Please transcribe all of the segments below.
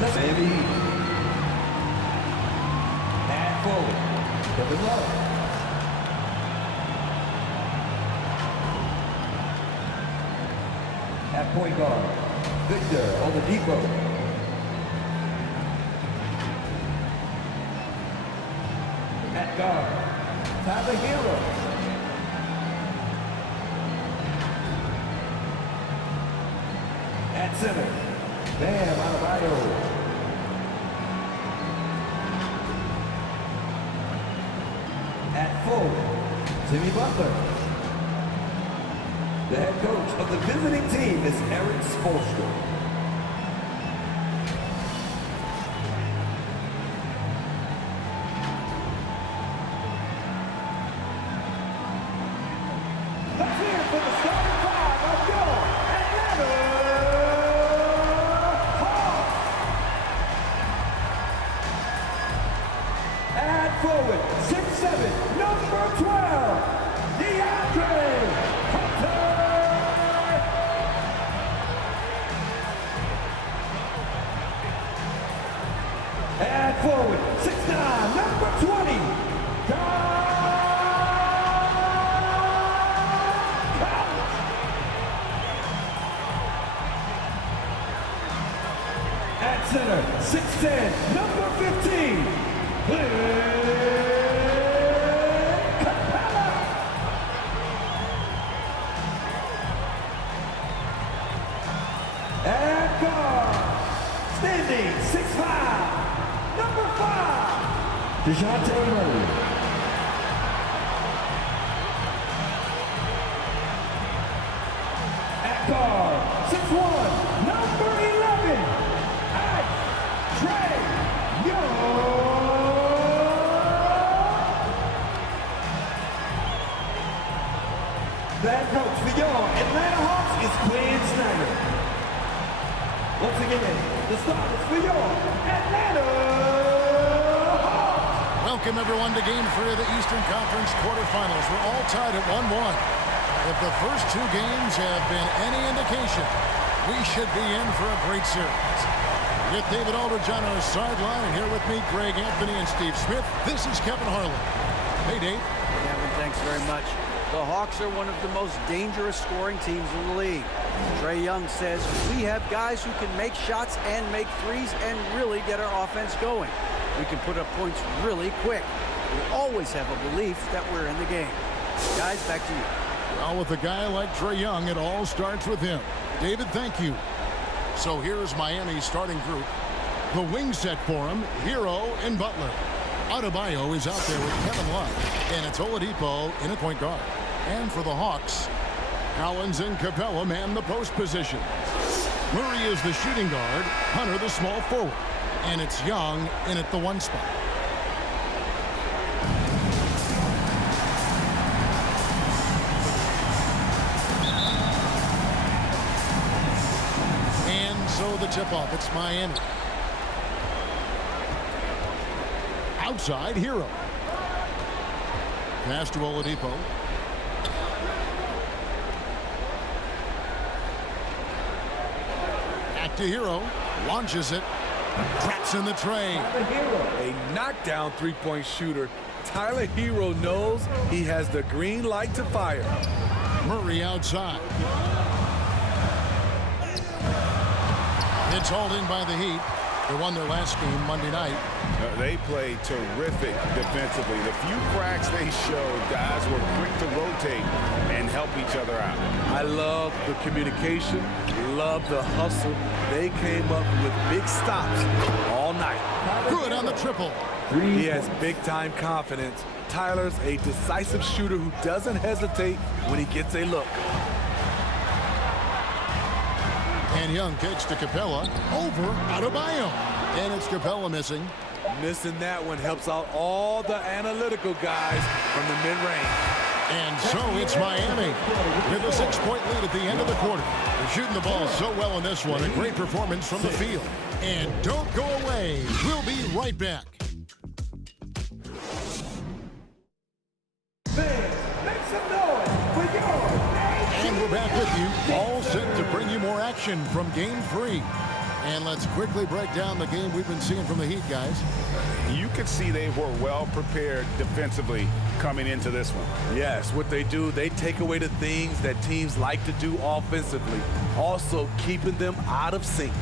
Miami Heat. And forward. Kevin Love. At point guard, Victor Oladipo. At guard, Tyler Hero. At center, Bam Adebayo. At forward, Jimmy Butler. The head coach of the visiting team is Eric Spoelstra. Let's hear it for the starting five of your Atlanta Hawks. At forward, 6'7", number 12, DeAndre Hunter. And forward, 6'9", number 20, at center, 6'10", number 15, Capella. And guard, standing, 6'5", number 5, DeJounte Murray. At guard, 6'1", number 11, Trey Young. That coach for your Atlanta Hawks is Quinn Snyder. Once again, the starters for your Atlanta Hawks. Welcome everyone to Game 3 of the Eastern Conference quarterfinals. We're all tied at 1-1. If the first two games have been any indication, we should be in for a great series. With David Aldridge on our sideline, and here with me, Greg Anthony and Steve Smith. This is Kevin Harlan. Hey, Dave. Kevin, thanks very much. The Hawks are one of the most dangerous scoring teams in the league. Trae Young says, we have guys who can make shots and make threes and really get our offense going. We can put up points really quick. We always have a belief that we're in the game. Guys, back to you. Well, with a guy like Trae Young, it all starts with him. David, thank you. So here's Miami's starting group. The wing set for him, Hero and Butler. Adebayo is out there with Kevin Love, and it's Oladipo in a point guard. And for the Hawks, Collins and Capella man the post position. Murray is the shooting guard, Hunter the small forward, and it's Young in at the 1 spot. So the tip-off, it's Miami. Outside, Hero. Pass to Oladipo. Back to Hero. Launches it. Traps in the tray. A knockdown three-point shooter. Tyler Hero knows he has the green light to fire. Murray outside. It's hauled in by the Heat. They won their last game Monday night. They played terrific defensively. The few cracks they showed, guys were quick to rotate and help each other out. I love the communication, love the hustle. They came up with big stops all night. Good on the triple. He has big-time confidence. Tyler's a decisive shooter who doesn't hesitate when he gets a look. And Young kicks to Capella over Adebayo. And it's Capella missing. Missing that one helps out all the analytical guys from the mid-range. And so it's Miami with a 6-point lead at the end of the quarter. They're shooting the ball so well in this one. A great performance from the field. And don't go away. We'll be right back. Make some noise for your And we're back with you, all set to bring you more action from Game 3. And let's quickly break down the game we've been seeing from the Heat, guys. You could see they were well prepared defensively coming into this one. Yes, what they do, they take away the things that teams like to do offensively, also keeping them out of sync.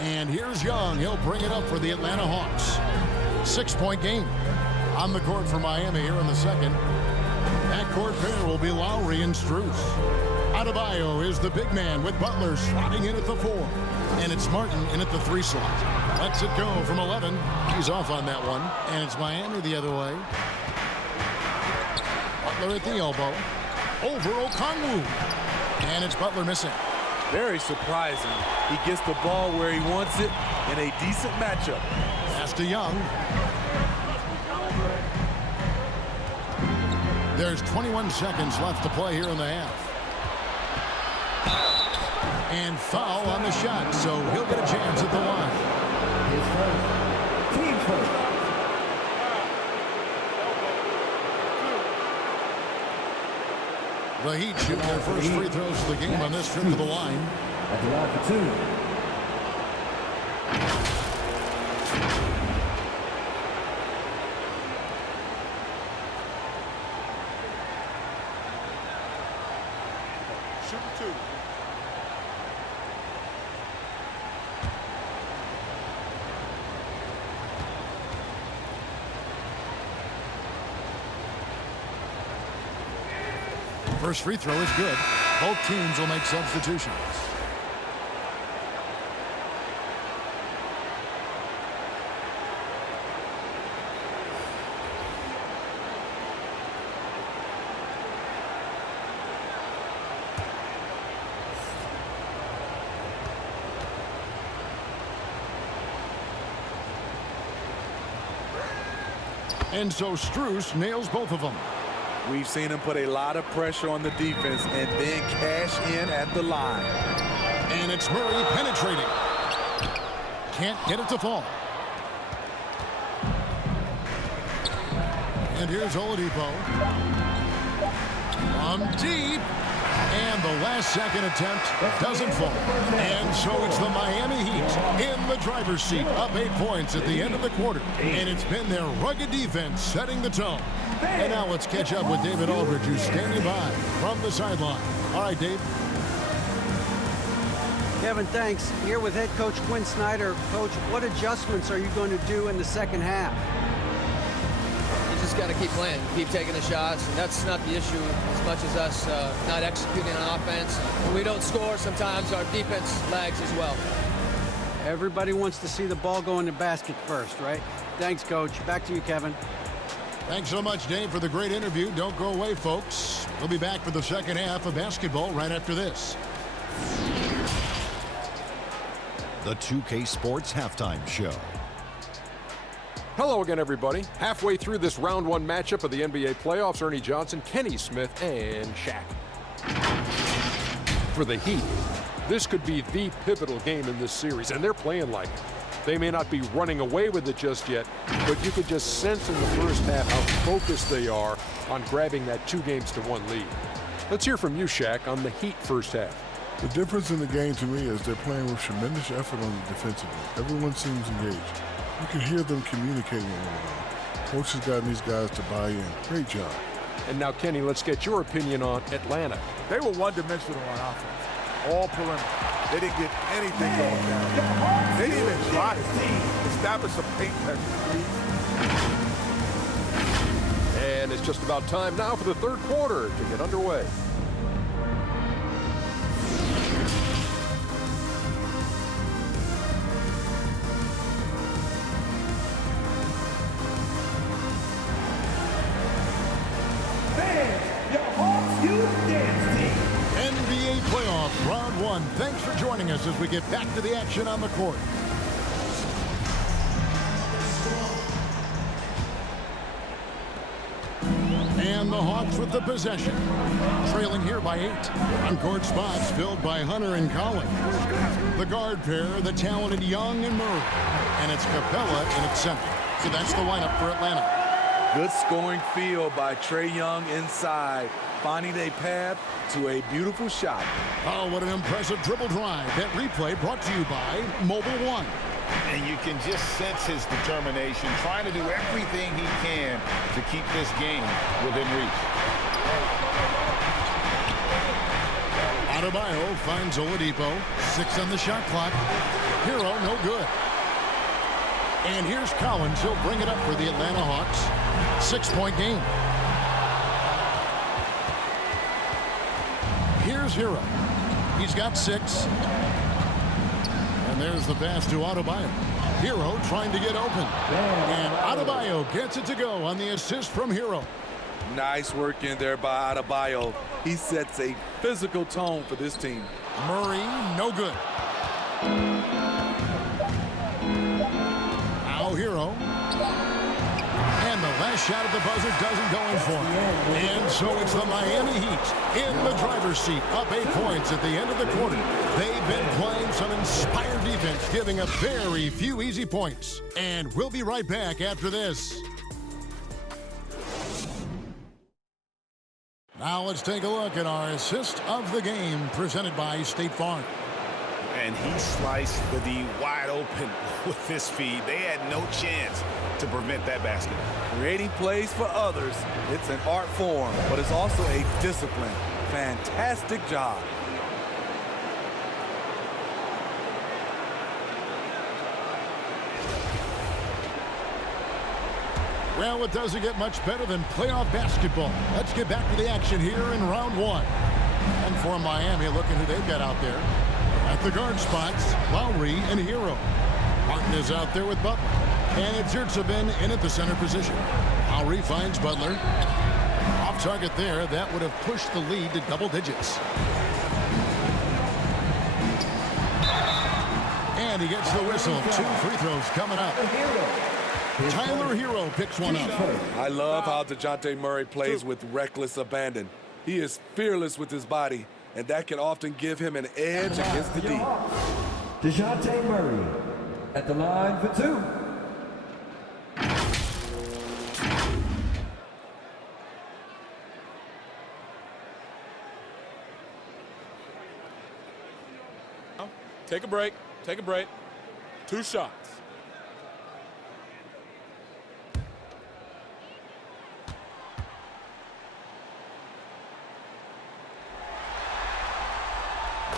And here's Young. He'll bring it up for the Atlanta Hawks. 6-point game. On the court for Miami here in the second. Backcourt pair will be Lowry and Strus. Adebayo is the big man with Butler slotting in at the 4. And it's Martin in at the 3 slot. Lets it go from 11. He's off on that one. And it's Miami the other way. Butler at the elbow. Over Okongwu. And it's Butler missing. Very surprising. He gets the ball where he wants it in a decent matchup. Pass to Young. There's 21 seconds left to play here in the half. And foul on the shot, so he'll get a chance at the line. His first. Team first. The Heat shoot their first free throws of the game on this trip to the line. At the line for 2. First free throw is good. Both teams will make substitutions. And so Strus nails both of them. We've seen him put a lot of pressure on the defense and then cash in at the line. And it's Murray penetrating. Can't get it to fall. And here's Oladipo. From deep. And the last second attempt doesn't fall. And so it's the Miami Heat in the driver's seat, up 8 points at the end of the quarter. And it's been their rugged defense setting the tone. And now let's catch up with David Aldridge, who's standing by from the sideline. All right, Dave. Kevin, thanks. Here with head coach Quinn Snyder. Coach, what adjustments are you going to do in the second half? You just got to keep playing, keep taking the shots, and that's not the issue as much as us not executing on offense. When we don't score, sometimes our defense lags as well. Everybody wants to see the ball go in the basket first, right? Thanks, Coach. Back to you, Kevin. Thanks so much, Dave, for the great interview. Don't go away, folks. We'll be back for the second half of basketball right after this. The 2K Sports Halftime Show. Hello again, everybody. Halfway through this round 1 matchup of the NBA playoffs, Ernie Johnson, Kenny Smith, and Shaq. For the Heat, this could be the pivotal game in this series, and they're playing like it. They may not be running away with it just yet, but you could just sense in the first half how focused they are on grabbing that 2-1 lead. Let's hear from you, Shaq, on the Heat first half. The difference in the game to me is they're playing with tremendous effort on the defensive end. Everyone seems engaged. You can hear them communicating with one another. Coach has gotten these guys to buy in. Great job. And now, Kenny, let's get your opinion on Atlanta. They were one-dimensional on offense. All perimeter. They didn't get anything going down. They didn't even try to establish a paint pattern. And it's just about time now for the third quarter to get underway. NBA playoff round 1. Thanks for joining us as we get back to the action on the court. And the Hawks with the possession. Trailing here by 8. On-court spots filled by Hunter and Collins. The guard pair, the talented Young and Murray. And it's Capella in its center. So that's the lineup for Atlanta. Good scoring field by Trae Young inside, finding a path to a beautiful shot. Oh, what an impressive dribble drive. That replay brought to you by Mobile One. And you can just sense his determination, trying to do everything he can to keep this game within reach. Adebayo finds Oladipo. 6 on the shot clock. Hero, no good. And here's Collins. He'll bring it up for the Atlanta Hawks. 6-point game. Here's Hero. He's got 6. And there's the pass to Adebayo. Hero trying to get open. And Adebayo gets it to go on the assist from Hero. Nice work in there by Adebayo. He sets a physical tone for this team. Murray, no good. Now Hero. And the last shot at the buzzer doesn't go in for him. And so it's the Miami Heat in the driver's seat, up 8 points at the end of the quarter. They've been playing some inspired defense, giving up very few easy points. And we'll be right back after this. Now let's take a look at our assist of the game presented by State Farm. And he sliced the D wide open with his feed. They had no chance to prevent that basket. Creating plays for others, it's an art form, but it's also a discipline. Fantastic job. Well, it doesn't get much better than playoff basketball. Let's get back to the action here in round 1. And for Miami, looking who they've got out there. At the guard spots, Lowry and Hero. Martin is out there with Butler. And it's Yurtsevin in at the center position. Lowry finds Butler. Off target there. That would have pushed the lead to double digits. And he gets the whistle. 2 free throws coming up. Tyler Hero picks one up. I love how DeJounte Murray plays with reckless abandon. He is fearless with his body, and that can often give him an edge against the D. DeJounte Murray at the line for 2. Take a break. Take a break. 2 shots.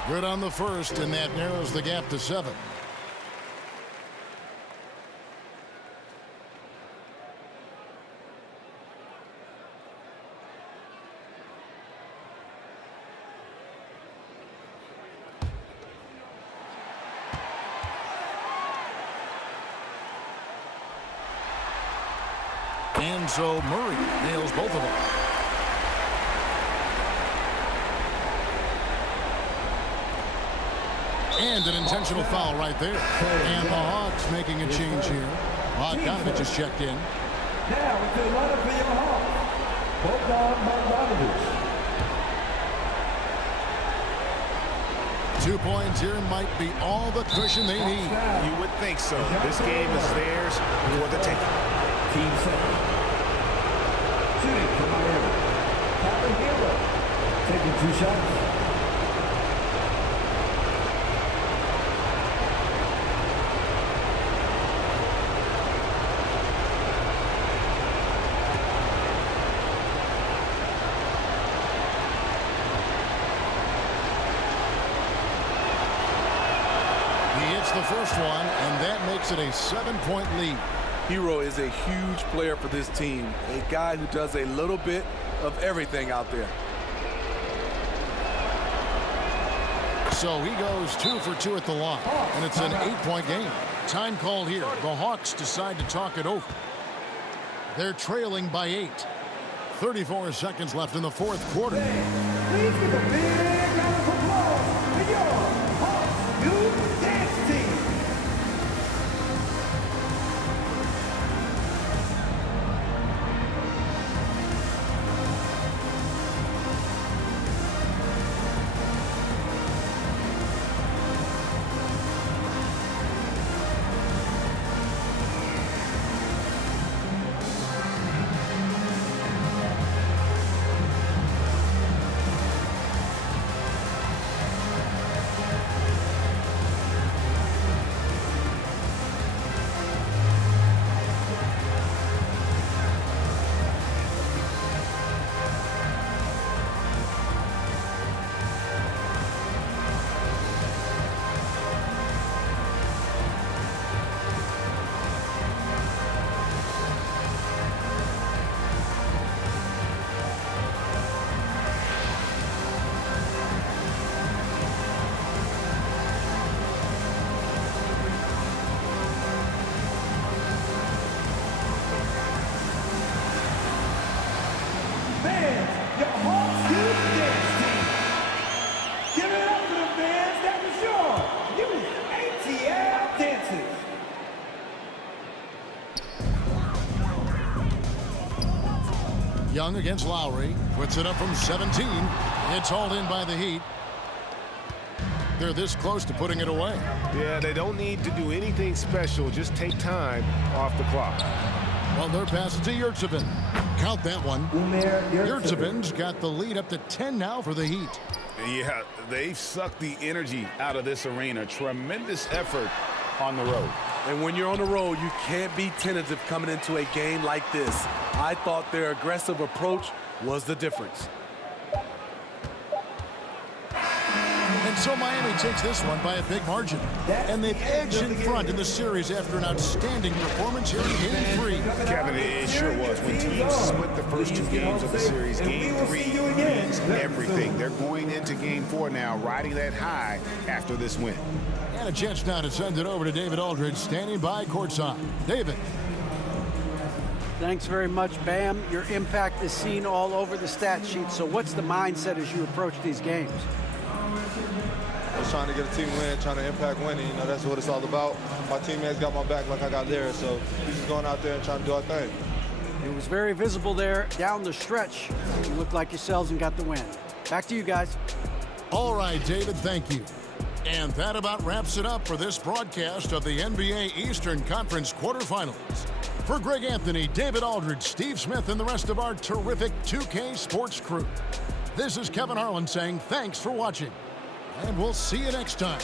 Good on the first, and that narrows the gap to 7. And so Murray nails both of them. And an intentional foul right there. And the Hawks making a change here. Bogdanovich is checked in. Now into the lineup for your Hawks, Bogdanovich. 2 points here might be all the cushion they need. You would think so. This game is theirs for the taking. Team second. Shooting for Miami. Tyler Hero taking 2 shots. The first one, and that makes it a 7-point lead. Hero is a huge player for this team, a guy who does a little bit of everything out there. So he goes 2 for 2 at the line, and it's an 8-point game. Time called here. The Hawks decide to talk it over. They're trailing by 8. 34 seconds left in the 4th quarter. Please give a big round of applause for your Hawks new dance team. Young against Lowry. Puts it up from 17. It's hauled in by the Heat. They're this close to putting it away. Yeah, they don't need to do anything special. Just take time off the clock. Well, their pass to Yurtsevin. Count that one. Yurtsevin's got the lead up to 10 now for the Heat. Yeah, they've sucked the energy out of this arena. Tremendous effort on the road. And when you're on the road, you can't be tentative coming into a game like this. I thought their aggressive approach was the difference. And so Miami takes this one by a big margin. And they've edged in front in the series after an outstanding performance here in Game 3. Kevin, it sure was. When teams split the first 2 games of the series, Game 3 means everything. They're going into Game 4 now, riding that high after this win. And a chance now to send it over to David Aldridge, standing by courtside. David. Thanks very much, Bam. Your impact is seen all over the stat sheet. So what's the mindset as you approach these games? Just trying to get a team win, trying to impact winning. You know, that's what it's all about. My teammates got my back like I got theirs, so we're just going out there and trying to do our thing. It was very visible there down the stretch. You looked like yourselves and got the win. Back to you guys. All right, David, thank you. And that about wraps it up for this broadcast of the NBA Eastern Conference quarterfinals. For Greg Anthony, David Aldridge, Steve Smith, and the rest of our terrific 2K Sports crew, this is Kevin Harlan saying thanks for watching. And we'll see you next time.